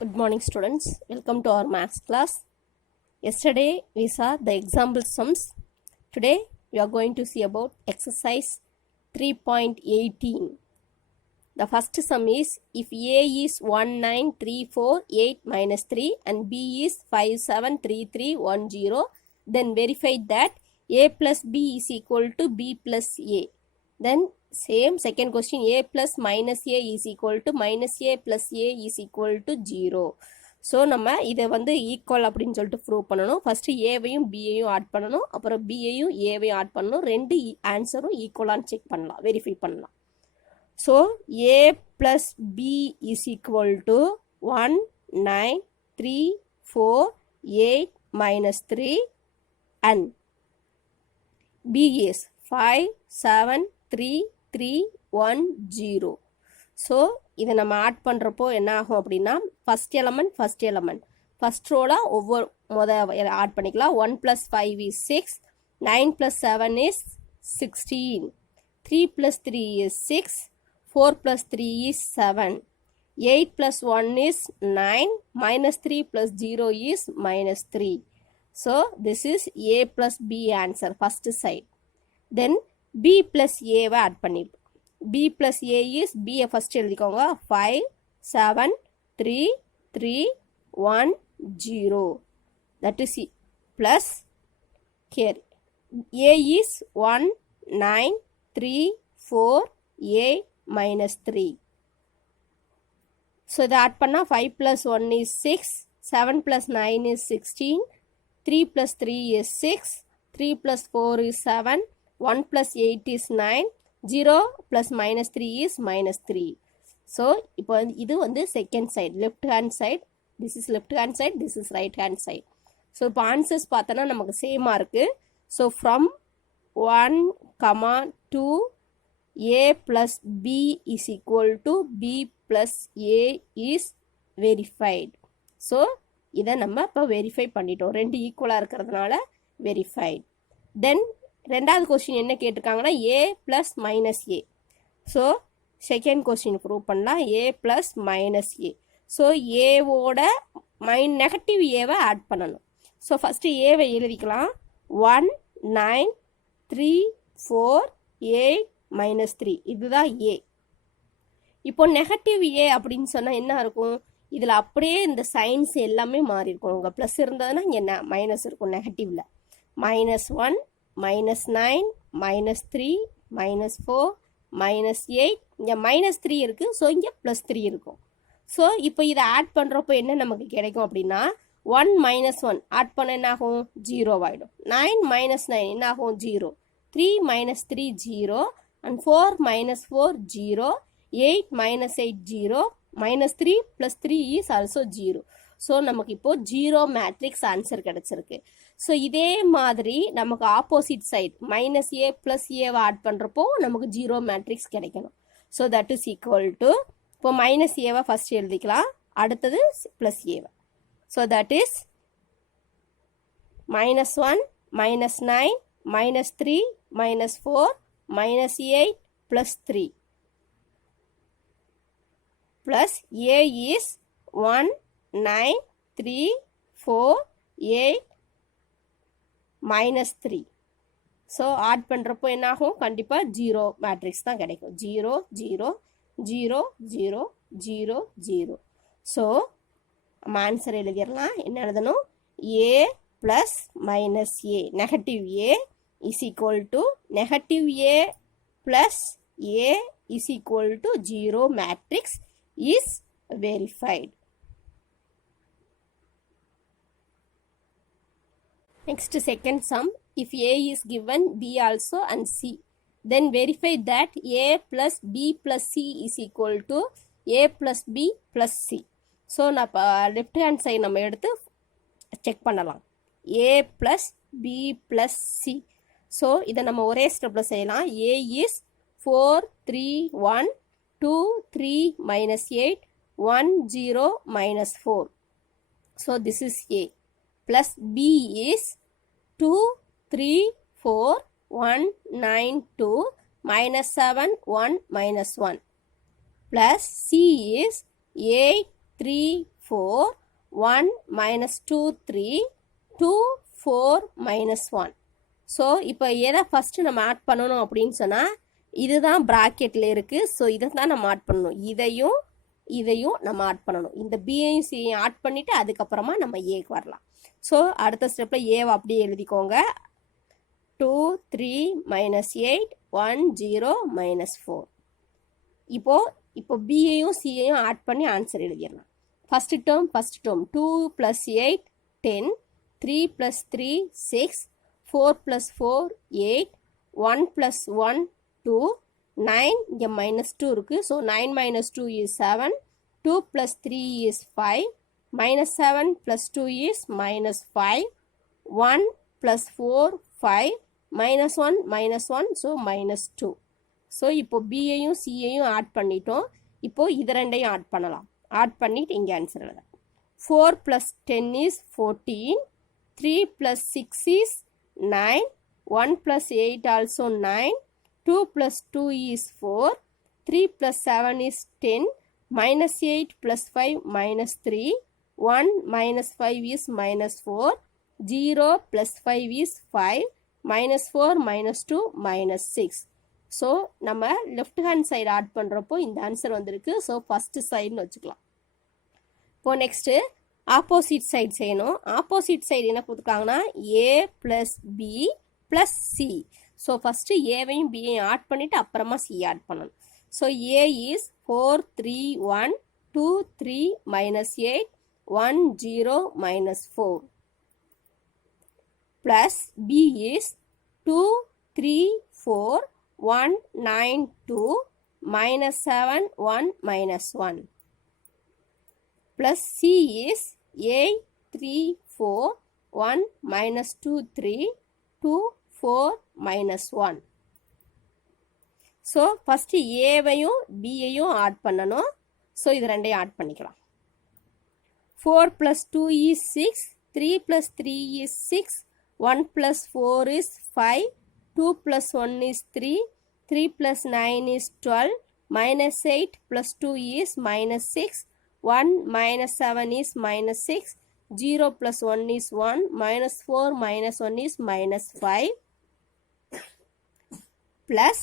Good morning students, welcome to our maths class. Yesterday we saw the example sums. Today we are going to see about exercise 3.18. The first sum is if A is 19348 minus 3 and B is 573310, then verify that A plus B is equal to B plus A. Then same second question, A plus minus A is equal to minus A plus A is equal to 0. So நம்ம இதை வந்து equal அப்படின்னு சொல்லிட்டு prove பண்ணணும். First ஏவையும் பிஏயும் add பண்ணணும், அப்புறம் பிஏயும் ஏவையும் add பண்ணணும். ரெண்டு ஆன்சரும் ஈக்குவலான்னு செக் பண்ணலாம், வெரிஃபை பண்ணலாம். So A plus B is equal to 19348 minus 3 and B is 573310. So இதை நம்ம ஆட் பண்ணுறப்போ என்ன ஆகும் அப்படின்னா ஃபஸ்ட் எலமெண்ட் ஃபஸ்ட் ரோல ஒவ்வொரு ஆட் பண்ணிக்கலாம். 1 + 5 is 6, 9 + 7 is 16, 3 + 3 is 6, 4 + 3 is 7, 8 + 1 is 9, -3 + 0 is -3. So this is A plus B answer first side. Then B plus A வை ஆட் பண்ணிப்போம். B plus A is B first எழுதிக்கோங்க. 5 7 3 3 1 0. That is C plus here A is 1 9 3 4 8 minus 3. So இதை add பண்ணா 5 plus 1 is 6, 7 plus 9 is 16, 3 plus 3 is 6, 3 plus 4 is 7, 1 plus 8 is 9, 0 plus minus 3 is -3. So இப்போ இது வந்து second side, left hand side. This is left hand side, this is right hand side. So இப்போ answers பார்த்தோன்னா நமக்கு சேமாக இருக்குது. So from 1, 2 A plus B is equal to B plus A is verified. So இதை நம்ம இப்போ verify பண்ணிட்டோம், ரெண்டு ஈக்குவலாக இருக்கிறதுனால வெரிஃபைட். தென் ரெண்டாவது கொஸ்டின் என்ன கேட்டிருக்காங்கன்னா A plus minus A. So second question prove பண்ணலாம், A plus minus A. So ஏவோட நெகட்டிவ் ஏவை ஆட் பண்ணணும். ஸோ ஃபஸ்ட்டு ஏவை எழுதிக்கலாம். 1 9 3 4 8 -3 இதுதான் ஏ. இப்போ நெகட்டிவ் ஏ அப்படின்னு சொன்னால் என்ன இருக்கும், இதில் அப்படியே இந்த சைன்ஸ் எல்லாமே மாறி இருக்கும். உங்கள் ப்ளஸ் இருந்ததுன்னா இங்கே மைனஸ் இருக்கும் நெகட்டிவில். -1 -9 -3 -4 -8 இங்கே -3 இருக்குது. ஸோ இங்கே +3 இருக்கும். ஸோ இப்போ இதை ஆட் பண்ணுறப்போ என்ன நமக்கு கிடைக்கும் அப்படின்னா 1 - 1 ஆட் பண்ண என்ன ஆகும், 0 ஆகிடும். 9 - 9 என்ன ஆகும், 0. 3 - 3 0 and 4 - 4 0, 8 - 8 0, -3 + 3 is also 0. ஸோ நமக்கு இப்போ 0 மேட்ரிக்ஸ் ஆன்சர் கிடச்சிருக்கு. ஸோ இதே மாதிரி நமக்கு ஆப்போசிட் சைட் -a + ஏவை ஆட் பண்ணுறப்போ நமக்கு 0 மேட்ரிக்ஸ் கிடைக்கணும். So that is equal to, இப்போ -ஏவை ஃபஸ்ட் எழுதிக்கலாம், அடுத்தது +ஏவை. So that is -1 -9 -3 -4 -8 +3 plus A is 1 9 3 4 8 -3. So add பண்ணுறப்போ என்ன ஆகும், கண்டிப்பாக 0 மேட்ரிக்ஸ் தான் கிடைக்கும். 0 0 0 0 0 0. ஸோ நம்ம ஆன்சர் எழுதிடலாம். என்ன எழுதணும், A plus minus A, negative A is equal to negative A plus A is equal to 0 matrix is verified. Next second sum, if A is given B also and C, then verify that A plus B plus C is equal to A plus B plus C. So நான் left hand side நம்ம எடுத்து check பண்ணலாம். A plus B plus C. So இதை நம்ம ஒரே ஸ்டெப்ல செய்யலாம். A is 4 3 1 2 3 -8 1 0 -4. So this is A. Plus B is 2 3 4 1 9 2 -7 1 -1. Plus C is 8 3 4, 1 minus 2, 3, 2, 4, minus 1. So இப்போ எதை ஃபஸ்ட்டு நம்ம ஆட் பண்ணணும் அப்படின்னு சொன்னால் இதுதான் ப்ராக்கெட்டில் இருக்குது. ஸோ இதை தான் நம்ம ஆட் பண்ணணும். இதையும் நம்ம ஆட் பண்ணணும். இந்த பியையும் சியையும் ஆட் பண்ணிவிட்டு அதுக்கப்புறமா நம்ம ஏக்கு வரலாம். ஸோ அடுத்த ஸ்டெப்பில் ஏவை அப்படியே எழுதிக்கோங்க. 2, 3, minus 8, 1, 0, minus 4. இப்போ பியையும் சியையும் ஆட் பண்ணி ஆன்சர் எழுதிடலாம். First term 2 plus 8, 10, 3 plus 3, 6, 4 plus 4, 8, 1 plus 1, 2, 9, இங்கே minus 2 இருக்குது. So 9 minus 2 is 7, 2 plus 3 is 5, minus 7 plus 2 is minus 5, 1 plus 4, 5, minus 1, so minus 2. So இப்போ பியையும் சியையும் ஆட் பண்ணிட்டோம். இப்போ இது ரெண்டையும் ஆட் பண்ணலாம். ஆட் பண்ணிட்டு இங்கே ஆன்சர் எழுத 4 plus 10 is 14, 3 plus 6 is 9, 1 plus 8 also 9, 2 plus 2 is 4, 3 plus 7 is 10, minus 8 plus 5 minus 3, 1 minus 5 is minus 4, 0 plus 5 is 5, minus 4 minus 2 minus 6. So நம்ம லெஃப்ட் ஹேண்ட் சைடு ஆட் பண்ணுறப்போ இந்த ஆன்சர் வந்திருக்கு. ஸோ ஃபஸ்ட்டு சைடுன்னு வச்சுக்கலாம். இப்போ நெக்ஸ்ட்டு ஆப்போசிட் சைடு செய்யணும். Opposite side என்ன கொடுத்துருக்காங்கன்னா A plus B plus C. So first ஏவையும் பியையும் ஆட் பண்ணிவிட்டு அப்புறமா சி ஆட் பண்ணணும். So A is 4, 3, 1, 2, 3, minus 8, 1, 0, minus 4. Plus B is 2, 3, 4, 1, 9, 2, minus 7, 1, minus 1. Plus C is 8, 3, 4, 1, minus 2, 3, 2, 4, minus 1. So first ஏவையும் பியையும் ஆட் பண்ணணும். ஸோ இது ரெண்டையும் ஆட் பண்ணிக்கலாம். 4 plus 2 is 6, 3 plus 3 is 6, 1 plus 4 is 5, 2 plus 1 is 3, 3 plus 9 is 12, minus 8 plus 2 is minus 6, 1 minus 7 is minus 6, 0 plus 1 is 1, minus 4 minus 1 is minus 5, plus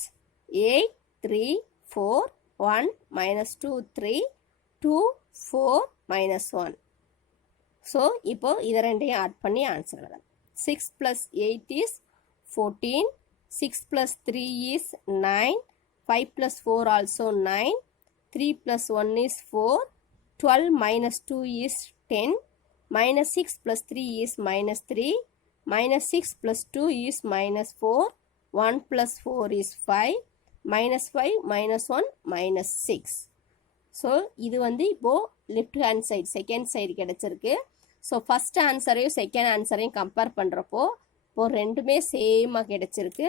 8, 3, 4, 1, minus 2, 3, 2, 4, minus 1. So இப்போ இதை ரெண்டையும் add பண்ணி answer எழுதலாம். 6 plus 8 is 14, 6 plus 3 is 9, 5 plus 4 also 9, 3 plus 1 is 4, 12 minus 2 is 10, minus 6 plus 3 is minus 3, minus 6 plus 2 is minus 4, 1 plus 4 is 5, minus 5 minus 1 minus 6. So இது வந்து இப்போது left hand side second side கிடச்சிருக்கு. So first ஆன்சரையும் second ஆன்சரையும் compare பண்ணுறப்போ இப்போது ரெண்டுமே சேமாக கிடச்சிருக்கு.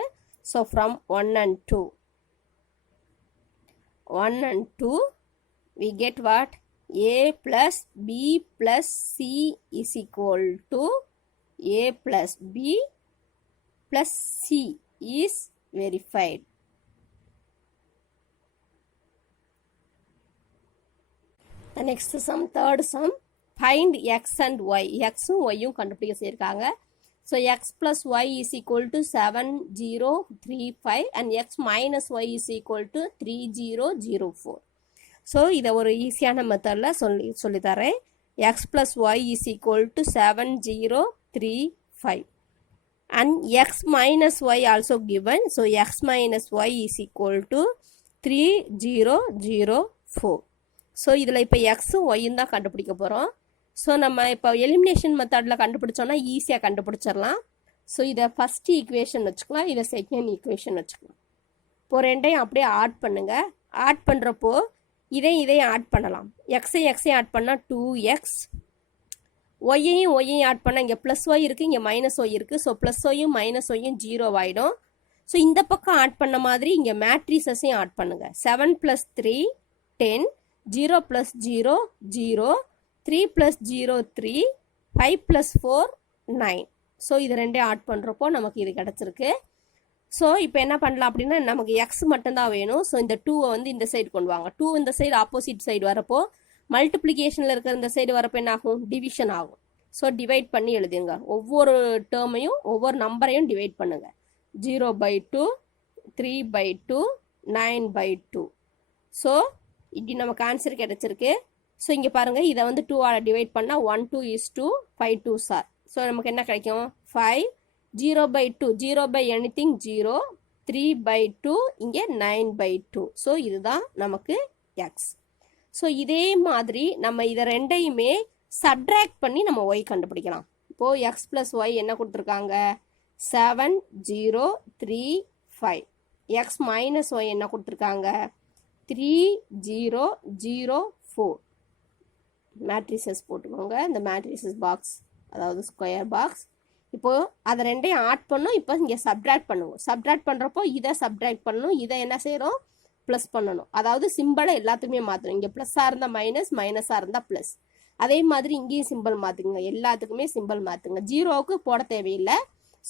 So from 1 and 2 we get what? A plus B plus C is equal to A plus B plus C is verified. The next sum, third sum, find x and y. x um y உம் கண்டுபிடிக்க சொல்லியிருக்காங்க. So x plus y is equal to 7, 0, 3, 5 and x minus y is equal to 3, 0, 0, 4. So இதை ஒரு ஈஸியான மெத்தடில் சொல்லித்தரேன். x plus y is equal to 7, 0, 3, 5 and x minus y also given. So x minus y is equal to 3, 0, 0, 4. So இதில் இப்போ எக்ஸும் ஒய்யும் தான் கண்டுபிடிக்க போகிறோம். ஸோ நம்ம இப்போ எலிமினேஷன் மெத்தடில் கண்டுபிடிச்சோன்னா ஈஸியாக கண்டுபிடிச்சிடலாம். ஸோ இதை ஃபஸ்ட் ஈக்குவேஷன் வச்சுக்கலாம், இதை செகண்ட் ஈக்குவேஷன் வச்சுக்கலாம். இப்போ ரெண்டையும் அப்படியே ஆட் பண்ணுங்கள். ஆட் பண்ணுறப்போ இதையும் ஆட் பண்ணலாம். எக்ஸையும் ஆட் பண்ணால் 2x, ஒய்யையும் ஆட் பண்ணால் இங்கே ப்ளஸ் ஒய் இருக்குது, இங்கே மைனஸ் ஒய் இருக்குது. ஸோ ப்ளஸ் ஒய்யும் மைனஸ் ஒய்யும் 0 ஆகிடும். ஸோ இந்த பக்கம் ஆட் பண்ண மாதிரி இங்கே மேட்ரிசஸையும் ஆட் பண்ணுங்கள். 7 plus 3, 10, 0 plus 0, 0, 3 plus 0, 3, 5 plus 4, 9. So இது ரெண்டையும் ஆட் பண்ணுறப்போ நமக்கு இது கிடச்சிருக்கு. ஸோ இப்போ என்ன பண்ணலாம் அப்படின்னா நமக்கு எக்ஸ் மட்டும்தான் வேணும். ஸோ இந்த 2 வந்து இந்த சைடு கொண்டு வாங்க. 2 இந்த சைடு ஆப்போசிட் சைடு வரப்போ மல்டிப்ளிகேஷனில் இருக்கிற இந்த சைடு வரப்போ என்ன ஆகும், டிவிஷன் ஆகும். ஸோ டிவைட் பண்ணி எழுதுங்க, ஒவ்வொரு டேர்மையும் ஒவ்வொரு நம்பரையும் டிவைட் பண்ணுங்க. 0/2, 3/2, 9/2. ஸோ இப்படி நமக்கு ஆன்சர் கிடைச்சிருக்கு. ஸோ இங்கே பாருங்கள், இதை வந்து 2ஆல் டிவைட் பண்ணால் 1 2 is 2, 5 2s are. ஸோ நமக்கு என்ன கிடைக்கும், 5. 0/2, 0 by anything 0, 3/2, இங்கே 9/2. ஸோ இதுதான் நமக்கு எக்ஸ். ஸோ இதே மாதிரி நம்ம இதை ரெண்டையுமே சப்ட்ராக்ட் பண்ணி நம்ம ஒய் கண்டுபிடிக்கலாம். இப்போது எக்ஸ் ப்ளஸ் ஒய் என்ன கொடுத்துருக்காங்க, 7 0 3 5. எக்ஸ் மைனஸ் ஒய் என்ன கொடுத்துருக்காங்க, 3 0 0 4. மேட்ரிசஸ் போட்டுக்கோங்க, இந்த மேட்ரிசஸ் பாக்ஸ், அதாவது ஸ்கொயர் பாக்ஸ். இப்போது அதை ரெண்டையும் ஆட் பண்ணும். இப்போ இங்கே சப்ட்ராக்ட் பண்ணுவோம். சப்ட்ராக்ட் பண்ணுறப்போ இதை சப்ட்ராக்ட் பண்ணணும், இதை என்ன செய்கிறோம், ப்ளஸ் பண்ணணும். அதாவது சிம்பிளை எல்லாத்துக்குமே மாற்றணும். இங்கே ப்ளஸ்ஸாக இருந்தால் மைனஸ், மைனஸாக இருந்தால் ப்ளஸ். அதே மாதிரி இங்கேயும் சிம்பிள் மாற்றுங்க, எல்லாத்துக்குமே சிம்பிள் மாற்றுங்க. 0க்கு போட தேவையில்லை.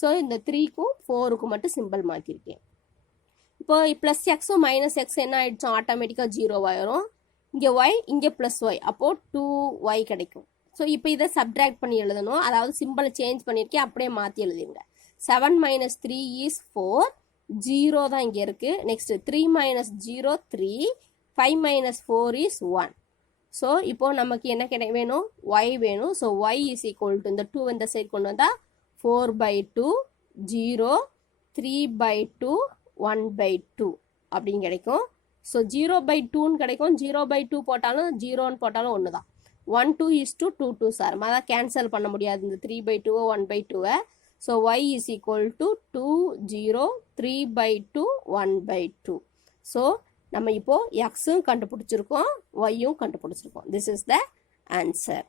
ஸோ இந்த 3க்கும் 4க்கும் மட்டும் சிம்பிள் மாற்றிருக்கேன். இப்போ ப்ளஸ் எக்ஸும் மைனஸ் எக்ஸ் என்ன ஆகிடுச்சோம், ஆட்டோமேட்டிக்காக 0 ஆயிரும். இங்கே ஒய், இங்கே ப்ளஸ் ஒய், அப்போது 2y கிடைக்கும். ஸோ இப்போ இதை சப்ட்ராக்ட் பண்ணி எழுதணும். அதாவது சிம்பிளை சேஞ்ச் பண்ணியிருக்கேன், அப்படியே மாற்றி எழுதிருங்க. 7 - 3 is 4. 0 தான் இங்கே இருக்குது. நெக்ஸ்ட் 3 - 0 3. 5 - 4 is 1. ஸோ இப்போ நமக்கு என்ன வேணும், y வேணும். So y is equal to இந்த 2 இந்த சைடு கொண்டு வந்தால் 4/2 0 3/2 1/2 அப்படின்னு கிடைக்கும். ஸோ 0/2ன்னு கிடைக்கும். 0/2 போட்டாலும் 0ன்னு போட்டாலும் ஒன்று தான். 1 2 is 2 2 2s are. அதான் கேன்சல் பண்ண முடியாது இந்த 3/2 1/2. So y is equal to 2 0 3/2 1/2. So நம்ம இப்போ எக்ஸும் கண்டுபிடிச்சிருக்கோம், ஒய்யும் கண்டுபிடிச்சிருக்கோம். This is the answer.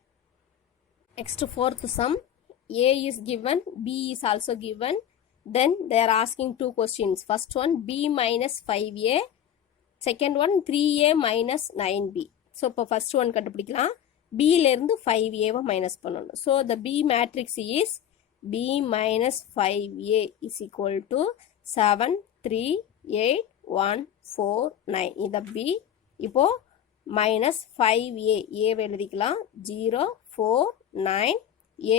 Next fourth some. A is given, B is also given. Then they are asking two questions. First one, B minus 5A. Second one, 3A minus 9B. So இப்போ first one கண்டுபிடிக்கலாம். Bலேருந்து 5Aவை minus பண்ணணும். So the B matrix is B minus 5A is equal to 7 3 8 1 4 9. இதை B. இப்போ minus 5A, ஏவை எழுதிக்கலாம். 0 4 9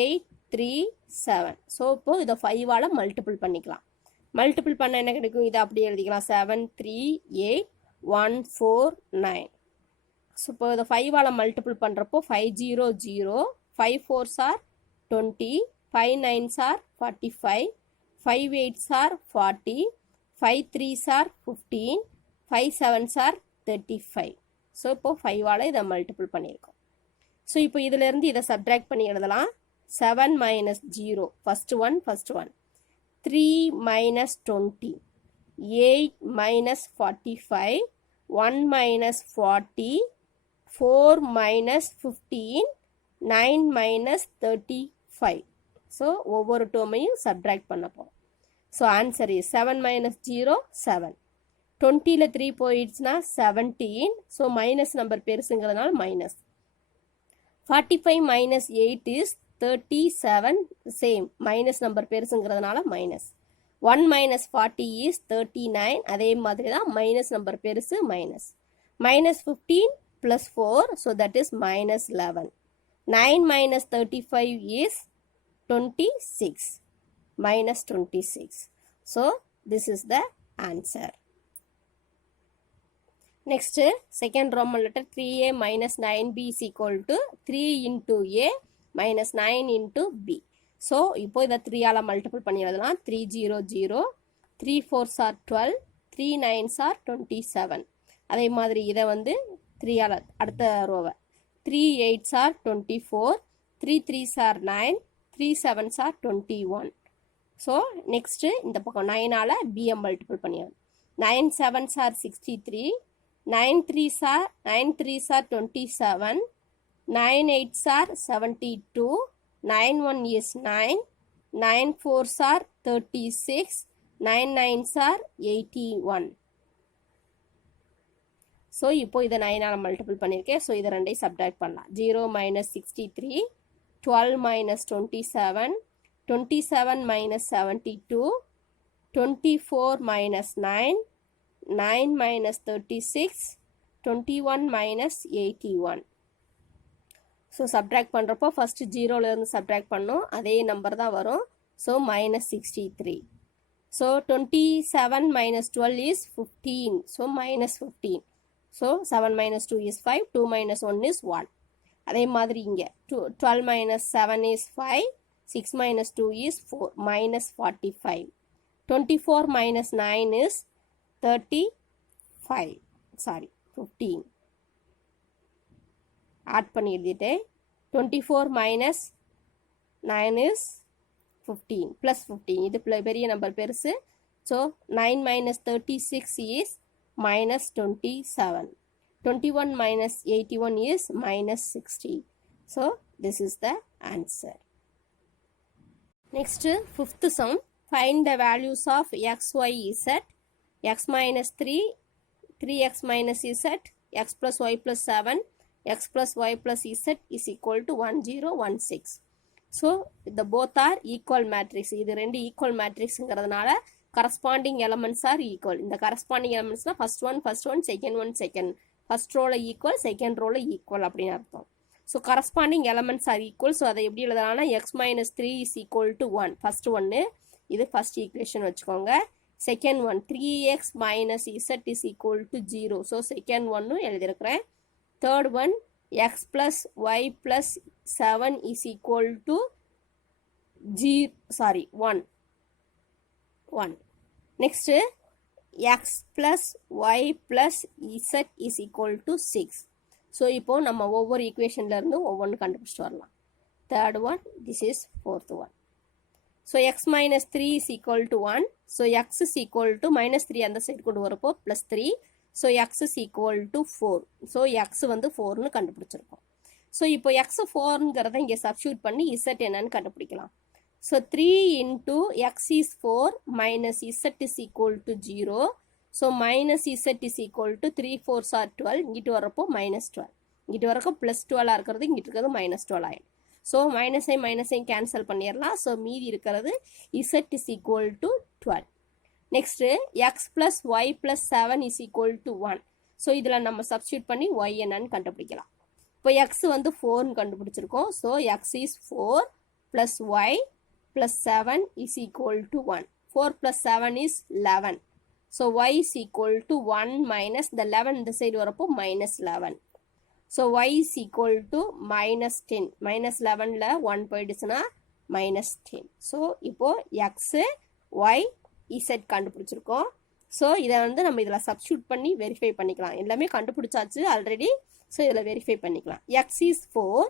8 3 7. So இப்போ இதை 5ஆல் multiple பண்ணிக்கலாம். மல்டிபிள் பண்ண என்ன கிடைக்கும், இதை அப்படியே எழுதிக்கலாம். 7 3 8 1 4 9. ஸோ இப்போ இதை 5ஆல் மல்டிபிள் பண்ணுறப்போ 5 0 0, 5 4s are 20, 5 9s are 45, 5 8s are 40, 5 3s are 15, 5 7s are 35. So இப்போ 5ஆல் இதை மல்டிபிள் பண்ணியிருக்கோம். ஸோ இப்போ இதிலேருந்து இதை சப்ட்ராக்ட் பண்ணி எழுதலாம். 7 minus 0, first one, 3 minus 20, 8 minus 45, 1 minus 40, 4 minus 15, 9 minus 35. So, ஒவ்வொரு டேர்மையும் சப்ட்ராக்ட் பண்ண போகிறோம். So answer is 7 minus 0, 7. 20ல் 3 போயிடுச்சுன்னா 17. ஸோ மைனஸ் நம்பர் பெருசுங்கிறதுனால minus. 45 minus 8 is 37, same minus number பெருசுங்கிறதுனால மைனஸ். 1 minus 40 is 39, அதே மாதிரி தான் மைனஸ் நம்பர் பெருசு minus. minus 15 plus 4, so that is minus 11. 9 minus 35 is 26, minus 26. So this is the answer. Next, second Roman letter, 3A minus 9B is equal to 3 into A minus 9 into B. So, இப்போ இதை 3ஆல் multiple பண்ணி எழுதலாம். 3 0 0, 3 4s are 12, 3 9s are 27. அதே மாதிரி இதை வந்து 3ஆல் அடுத்த ரோவை 3 8s are 24, 3 3s are 9, 3 7s are 21. So next இந்த பக்கம் 9ஆல் பியை மல்டிபிள் பண்ணிடலாம். 9 7s are 63, 9 3s are 27, 9 8s are 72, 9 1 is 9, 9 4s are 36, 9 9s are 81. So இப்போ இதை 9ஆல் மல்டிபிள் பண்ணியிருக்கேன். ஸோ இதை ரெண்டையும் சப்ட்ராக்ட் பண்ணலாம். 0 minus 63, 12 minus 27, 27 minus 72, 24 minus 9, 9 minus 36, 21 minus 81. So subtract பண்ணுறப்போ ஃபஸ்ட்டு ஜீரோலேருந்து சப்ட்ராக்ட் பண்ணோம், அதே நம்பர் தான் வரும். So -63. So 27 - 12 is 15. So -15. So 7 - 2 is 5, 2 - 1 is 1. அதே மாதிரி இங்கே 12 - 7 is 5, 6 - 2 is 4, -45. 24 - 9 is 35. Sorry 15. Add பண்ணி எழுதிட்டேன். 24 - 9 is 15 plus 15. இது பெரிய நம்பர் பெருசு. So 9 - 36 is -27. 21 - 81 is -60. So this is the answer. Next, fifth sum. Find the values of x, y, z. X minus 3, 3x minus z, x plus y plus 7, x plus y plus z is equal to 1, 0, 1, 6. So the both are equal matrix. இது ரெண்டு equal matrixங்கிறதுனால corresponding elements are equal. இந்த corresponding elements first one, second one, second. First row equal, second row equal அப்படின்னு அர்த்தம். So corresponding elements are equal. So அதை எப்படி எழுதலாம்னா x minus 3 is equal to 1. First one இது first equation வச்சுக்கோங்க. Second one 3x minus z is equal to 0. So second one எழுதிருக்கிறேன். Third one x plus y plus 7 is equal to 1. Next x plus y plus z is equal to 6. So இப்போ நம்ம ஒவ்வொரு ஈக்குவேஷன்ல இருந்து ஒவ்வொன்று கண்டுபிடிச்சிட்டு வரலாம். Third one, this is fourth one. So x minus 3 is equal to 1. So x is equal to minus 3 அந்த side கொண்டு வரப்போ plus 3. So x is equal to 4. So x வந்து 4னு கண்டுபிடிச்சிருக்கோம். So இப்போ x 4ங்கிறத இங்கே சப்ஸ்டியூட் பண்ணி z என்னன்னு கண்டுபிடிக்கலாம். So 3 into x is 4 minus z is equal to 0. So minus z is equal to 3 4s are 12. இங்கிட்டு வரப்போ minus 12. இங்கிட்டு வரப்போ plus 12 இருக்கிறது இங்கிட்டு இருக்கிறது minus 12 ஆயிடும். So minus ஐ cancel பண்ணிடலாம். So மீதி இருக்கிறது z is equal to 12. Next x plus y plus 7 is equal to 1. So இதில் நம்ம substitute பண்ணி y என்னன்னு கண்டுபிடிக்கலாம். இப்போ x வந்து 4 கண்டுபிடிச்சிருக்கோம். So x is 4 plus y plus 7 is equal to 1. 4 plus 7 is 11. So y is equal to 1 minus the 11 இந்த side வரப்போ minus 11. So y is equal to minus 10. Minus 11ல 1 போயிடுச்சுன்னா minus 10. So இப்போ x, y, z கண்டுபிடிச்சிருக்கோம். So இதை வந்து நம்ம இதில் substitute பண்ணி வெரிஃபை பண்ணிக்கலாம். எல்லாமே கண்டுபிடிச்சாச்சு ஆல்ரெடி. ஸோ இதில் வெரிஃபை பண்ணிக்கலாம். x is 4,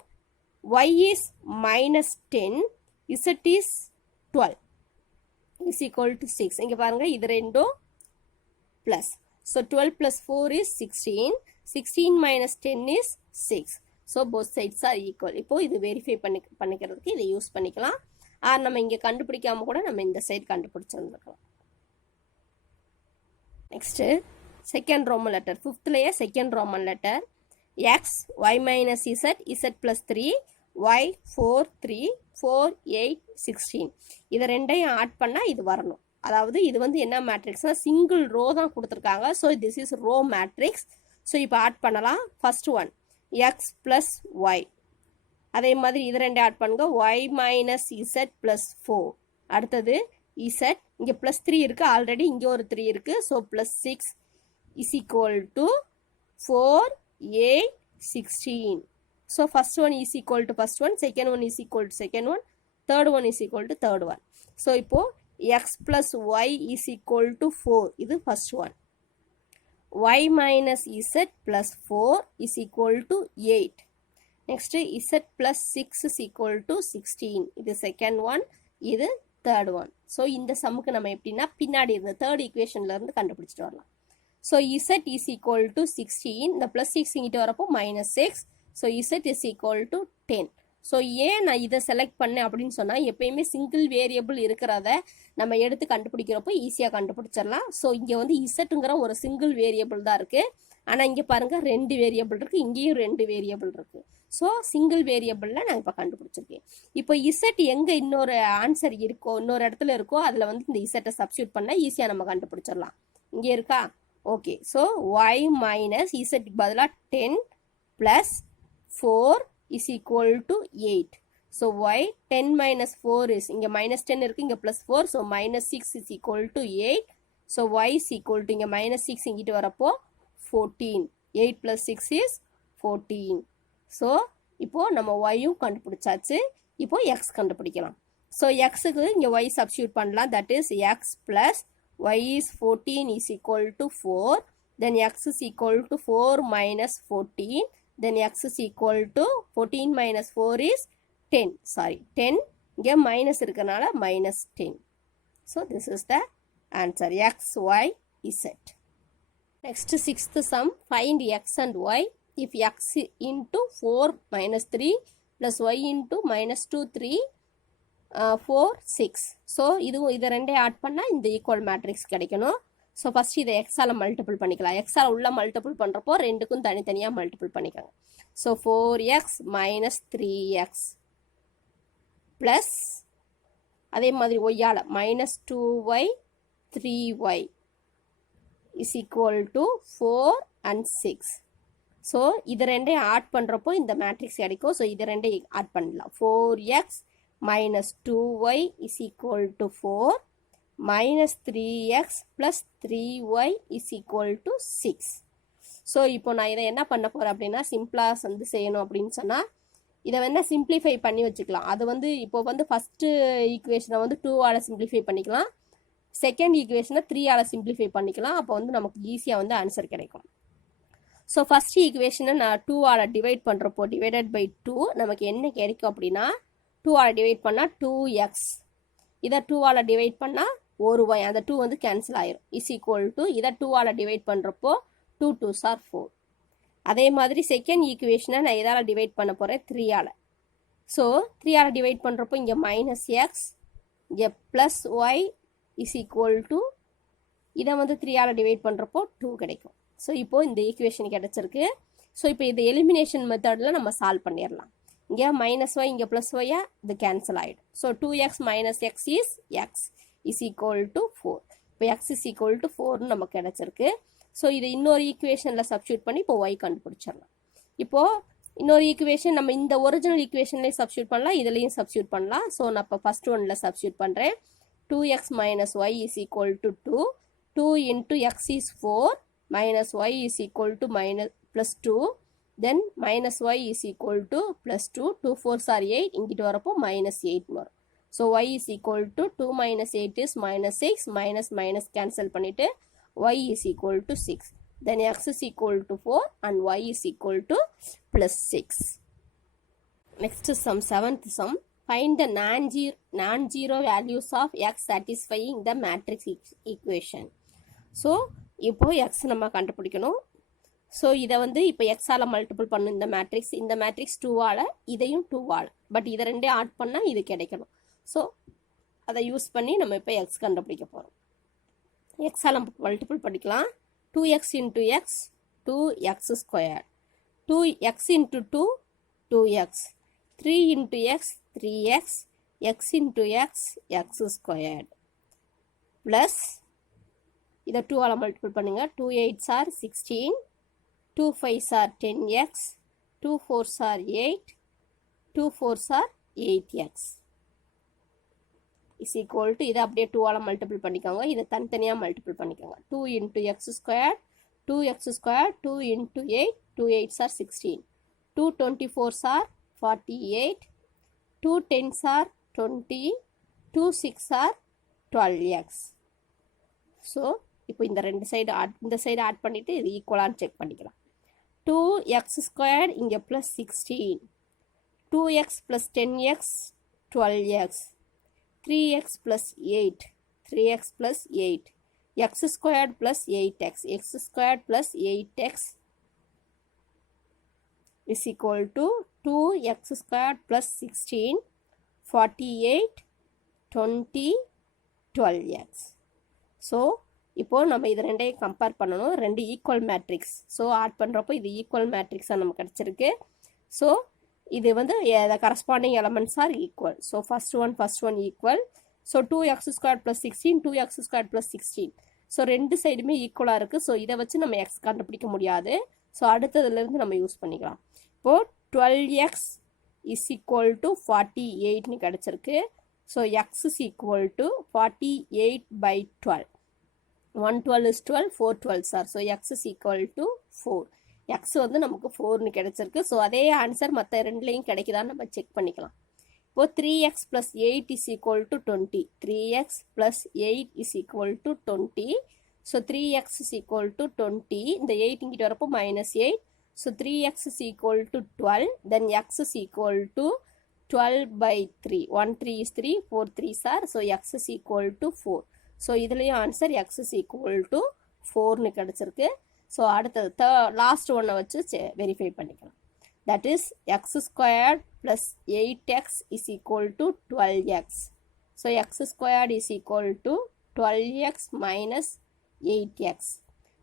y is minus 10, z is 12 is equal to 6. இங்கே பாருங்க இது ரெண்டும் plus. So 12 plus 4 is 16. 16 minus 10 is 6. So both sides are equal. இப்போ இது வெரிஃபை பண்ணிக்கிறதுக்கு இதை யூஸ் பண்ணிக்கலாம். நம்ம இங்கே கண்டுபிடிக்காம கூட நம்ம இந்த சைடு கண்டுபிடிச்சிருந்துக்கலாம். Next second Roman letter. ஃபிஃப்த்லேயே second Roman letter. X Y minus Z, Z plus 3, Y 4 3 4 8 16. இதை ரெண்டையும் ஆட் பண்ணால் இது வரணும். அதாவது இது வந்து என்ன மேட்ரிக்ஸ்னா சிங்கிள் ரோ தான் கொடுத்துருக்காங்க. So this is row matrix. So இப்போ ஆட் பண்ணலாம். First one x plus y, அதே மாதிரி இது ரெண்டு ஆட் பண்ணுங்க. Y minus z plus 4. அடுத்தது இசட், இங்கே ப்ளஸ் 3 இருக்கு ஆல்ரெடி, இங்கே ஒரு 3 இருக்கு. So plus 6 is equal to 4 8 16. So first one is equal to first one, second one is equal to second one, third one is equal to third one. So இப்போ x plus y is equal to 4. இது first one. y minus z plus 4 is equal to 8. Next z plus 6 is equal to 16. இது second one. இது third one. So இந்த சம்முக்கு நம்ம எப்படின்னா பின்னாடி இருந்த third equationல இருந்து கண்டுபிடிச்சிட்டு வரலாம். So z is equal to 16. இந்த plus 6 இங்கிட்டு வரப்போ minus 6. So z is equal to 10. So ஏன் நான் இதை செலக்ட் பண்ணேன் அப்படின்னு சொன்னால் எப்பயுமே சிங்கிள் வேரியபிள் இருக்கிறத நம்ம எடுத்து கண்டுபிடிக்கிறப்போ ஈஸியாக கண்டுபிடிச்சிடலாம். ஸோ இங்கே வந்து இசட்டுங்கிற ஒரு சிங்கிள் வேரியபிள் தான் இருக்குது. ஆனால் இங்கே பாருங்கள் 2 வேரியபிள் இருக்குது, இங்கேயும் 2 வேரியபிள் இருக்குது. ஸோ சிங்கிள் வேரியபிளில் நான் இப்போ கண்டுபிடிச்சிருக்கேன். இப்போ இசட் எங்கே இன்னொரு ஆன்சர் இருக்கோ, இன்னொரு இடத்துல இருக்கோ அதில் வந்து இந்த இசட்டை சப்ஸ்டியூட் பண்ணால் ஈஸியாக நம்ம கண்டுபிடிச்சிடலாம். இங்கே இருக்கா? ஓகே. ஸோ ஒய் மைனஸ் இசட்டுக்கு பதிலாக 10 + 4 is equal to 8. So y 10 minus 4 is, இங்க minus 10 இருக்கு, இங்க plus 4, so minus 6 is equal to 8. So y is equal to, இங்க minus 6 இங்கிட்டு வரப்போ 14. 8 plus 6 is 14. So இப்போ நம்ம yயும் கண்டுபிடிச்சாச்சு. இப்போ x கண்டுபிடிக்கலாம். So xக்கு இங்க y substitute பண்ணலாம். That is x plus y is 14 is equal to 4. Then x is equal to 4 minus 14. Then x is equal to 14 minus 4 is 10. Sorry, 10. இங்க minus இருக்கனால minus 10. So this is the answer. X, y, z. Next, sixth sum. Find x and y. If x into 4 minus 3 plus y into minus 2, 3, 4, 6. So இதை ரெண்டே add பண்ணா இந்த equal matrix கிடைக்கணும். So first இதை எக்ஸால் multiple பண்ணிக்கலாம். எக்ஸால் உள்ள multiple பண்ணுறப்போ ரெண்டுக்கும் தனித்தனியாக மல்டிபிள் பண்ணிக்கோங்க. So 4x minus 3x plus அதே மாதிரி ஒய்யால் minus 2y 3y is equal to 4 and 6. So இது ரெண்டையும் ஆட் பண்ணுறப்போ இந்த மேட்ரிக்ஸ் கிடைக்கும். ஸோ இது ரெண்டையும் ஆட் பண்ணலாம். 4x minus 2y is equal to 4 minus 3x plus 3y is equal to 6. So இப்போ நான் இதை என்ன பண்ண போகிறேன் அப்படின்னா சிம்பிளாக வந்து செய்யணும் அப்படின்னு சொன்னால் இதை வேணால் சிம்பிளிஃபை பண்ணி வச்சுக்கலாம். அது வந்து இப்போ வந்து ஃபஸ்ட்டு ஈக்குவேஷனை வந்து 2ஆல் சிம்பிளிஃபை பண்ணிக்கலாம். செகண்ட் ஈக்குவேஷனை 3ஆல் சிம்பிளிஃபை பண்ணிக்கலாம். அப்போ வந்து நமக்கு ஈஸியாக வந்து ஆன்சர் கிடைக்கும். ஸோ ஃபஸ்ட் ஈக்குவேஷனை நான் 2ஆல் டிவைட் பண்ணுறப்போ டிவைடட் பை 2 நமக்கு என்ன கிடைக்கும் அப்படின்னா 2ஆல் டிவைட் பண்ணால் 2x. இதை 2ஆல் டிவைட் பண்ணால் 1y. அந்த 2 வந்து கேன்சல் ஆயிரும். இஸ் ஈக்குவல் டு இதை 2ஆல் டிவைட் பண்ணுறப்போ 2 2s are 4. அதே மாதிரி செகண்ட் ஈக்குவேஷனை நான் இதால் டிவைட் பண்ண போகிறேன் 3ஆல். ஸோ 3ஆல் டிவைட் பண்ணுறப்போ இங்கே மைனஸ் எக்ஸ் இங்கே plus y is equal to இதை வந்து 3ஆல் டிவைட் பண்ணுறப்போ 2 கிடைக்கும். ஸோ இப்போது இந்த ஈக்குவேஷன் கிடச்சிருக்கு. ஸோ இப்போ இது எலிமினேஷன் மெத்தடில் நம்ம சால்வ் பண்ணிடலாம். இங்கே மைனஸ் ஒய் இங்கே ப்ளஸ் ஒய்யா இது கேன்சல் ஆகிடும். So 2x minus x is x is equal to 4. இப்போ x is equal to 4ன்னு நமக்கு கிடச்சிருக்கு. ஸோ இது இன்னொரு ஈக்குவேஷனில் சப்ஸ்டியூட் பண்ணி இப்போ y கண்டுபிடிச்சிடலாம். இப்போது இன்னொரு ஈக்குவேஷன் நம்ம இந்த ஒரிஜினல் ஈக்குவேஷன்லேயும் சப்ஸ்டியூட் பண்ணலாம், இதுலேயும் சப்ஸ்டியூட் பண்ணலாம். ஸோ நான் இப்போ ஃபஸ்ட் ஒன்னில் சப்ஸ்டியூட் பண்ணுறேன். 2x minus y is equal to 2. 2 into x is 4 minus y is equal to plus 2. Then minus y is equal to plus 2. 2 4s are 8. இங்கிட்டு வரப்போ minus 8 வரும். So y is equal to 2 minus 8 is minus 6. Minus minus cancel பண்ணிட்டு y is equal to 6. Then x is equal to 4 and y is equal to plus 6. Next sum, seventh sum. Find the non-zero values of x satisfying the matrix equation. So இப்போ x நம்ம கண்டுபிடிக்கணும். So இதை வந்து இப்போ எக்ஸால் multiple பண்ணும் இந்த matrix 2ஆல் இதையும் 2ஆல். But இதை ரெண்டே ஆட் பண்ணால் இது கிடைக்கணும். ஸோ அதை யூஸ் பண்ணி நம்ம இப்போ எக்ஸ் கண்டுபிடிக்க போகிறோம். எக்ஸால் மல்டிபிள் பண்ணிக்கலாம். 2x into x 2x squared. 2x into 2 2x. 3 into x 3x. x into x x squared. Plus இதை 2ஆல் மல்டிபிள் பண்ணுங்க. 2 8s are 16. 2 5s are 10x. 2 4s are 8. 2 4s are 8x. is equal to இதை அப்படியே 2ஆல் multiple பண்ணிக்கோங்க. இதை தனித்தனியாக multiple பண்ணிக்கோங்க. 2 into x squared 2x squared. 2 into 8 2 8s are 16. 2 24s are 48. 2 10s are 20. 2 6 are 12x. So இப்போ இந்த ரெண்டு சைடு இந்த சைடு ஆட் பண்ணிவிட்டு இது ஈக்குவலான்னு செக் பண்ணிக்கலாம். 2x squared இங்கே plus 16. 2x plus 10x 12x. 3x plus 8 3x plus 8. x squared plus 8x. x squared plus 8x is equal to 2x squared plus 16 48 20 12x. So இப்போ நம்ம இது ரெண்டையும் compare பண்ணணும். ரெண்டு ஈக்குவல் மேட்ரிக்ஸ். ஸோ ஆட் பண்ணுறப்போ இது equal மேட்ரிக்ஸாக நமக்கு கிடச்சிருக்கு. ஸோ இது வந்து corresponding elements R equal. So first one equal. So 2x squared plus 16 2x squared plus 16. So ரெண்டு சைடுமே ஈக்குவலாக இருக்குது. ஸோ இதை வச்சு நம்ம எக்ஸ் கண்டுபிடிக்க முடியாது. ஸோ அடுத்ததுலேருந்து நம்ம யூஸ் பண்ணிக்கலாம். இப்போது 12x is equal to 48 னு கிடைச்சிருக்கு. So x is equal to 48 by 12. 112 is 12, 4 12s are. So x is equal to 4. x வந்து நமக்கு 4 னு கிடைச்சிருக்கு. So அதே ஆன்சர் மற்ற ரெண்டுலையும் கிடைக்குதான்னு நம்ம செக் பண்ணிக்கலாம். இப்போ 3x plus 8 is equal to 20. 3x plus 8 is equal to 20. So 3x is equal to 20. இந்த 8 இங்கிட்டு வரப்போ minus 8. So 3x is equal to 12. Then x is equal to 12 by 3. 1 3 is 3. 4 3s are. So x is equal to 4. So இதுலயும் answer x is equal to 4 னு கிடைச்சிருக்கு. So அடுத்தது last ஒன்னை வச்சு verify பண்ணிக்கலாம். That is x squared plus 8x is equal to 12x. So x squared is equal to 12x minus 8x.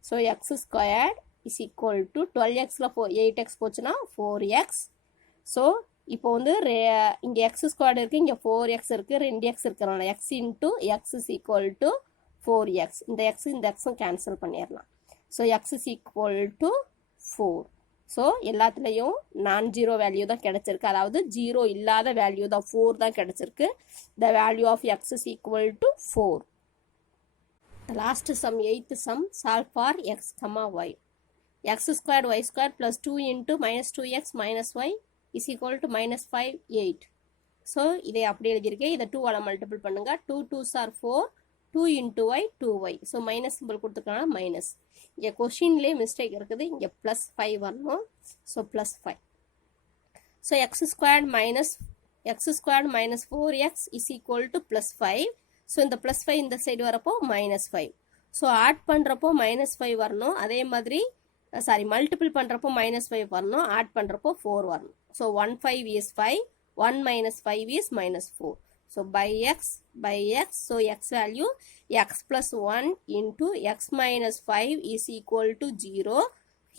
So x squared is equal to 12xல 8x போச்சுன்னா 4x. So இப்போ வந்து இங்கே x squared இருக்கு, இங்கே 4x இருக்கு, 2x இருக்கிறனால x into x is equal to 4x. இந்த x இந்த x கேன்சல் பண்ணிடலாம். So x is equal to 4. So எல்லாத்துலேயும் நான் ஜீரோ வேல்யூ தான் கிடச்சிருக்கு, அதாவது ஜீரோ இல்லாத வேல்யூ தான் 4 தான் கிடச்சிருக்கு. The value of x is equal to 4. Last sum 8th sum solve for x comma y. X square y square plus 2 into minus 2x minus y is equal to minus 5 8. So இதை அப்படி எழுதியிருக்கேன். இதை 2ஆல் multiple பண்ணுங்க. 2 2s are 4. 2 into y 2y. So minus simple கொடுத்துருக்கனால minus. இங்கே கொஷின்லேயே mistake இருக்குது, இங்கே ப்ளஸ் 5 வரணும். So plus 5. So X squared minus 4x is equal to plus 5. So இந்த ப்ளஸ் 5 இந்த சைடு வரப்போ மைனஸ் 5. ஸோ ஆட் பண்ணுறப்போ மைனஸ் 5 வரணும். அதே மாதிரி மல்டிபிள் பண்ணுறப்போ மைனஸ் 5 வரணும். ஆட் பண்ணுறப்போ 4 வரணும். So 1 5 is 5. 1 minus 5 is minus 4. So by x, so x value x plus 1 into x minus 5 is equal to 0.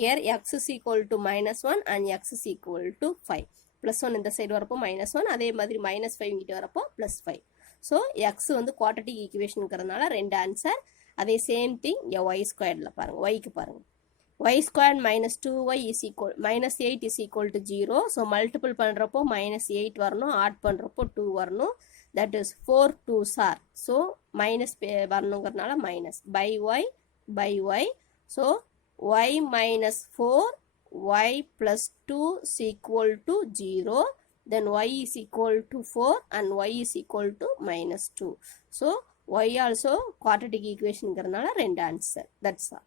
Here x is equal to minus 1 and x is equal to 5. Plus 1 இந்த side வரப்போ minus 1, அதே மாதிரி minus 5 இங்கிட்டு வரப்போ plus 5. So x வந்து quadratic equation இருக்கிறதுனால ரெண்டு answer. அதே சேம் திங் இங்கே y ஸ்கொயர்டில் பாருங்கள், yக்கு பாருங்கள். y squared minus 2y is equal minus 8 is equal to 0. So multiple பண்ணுறப்போ minus 8 வரணும், ஆட் பண்ணுறப்போ 2 வரணும். That is 4 2s are. So minus வரணுங்கிறதுனால minus by y. So y minus 4 y plus 2 is equal to 0. Then y is equal to 4 and y is equal to minus 2. So y also quadratic equation ங்கிறதுனால ரெண்டு answer. That's all.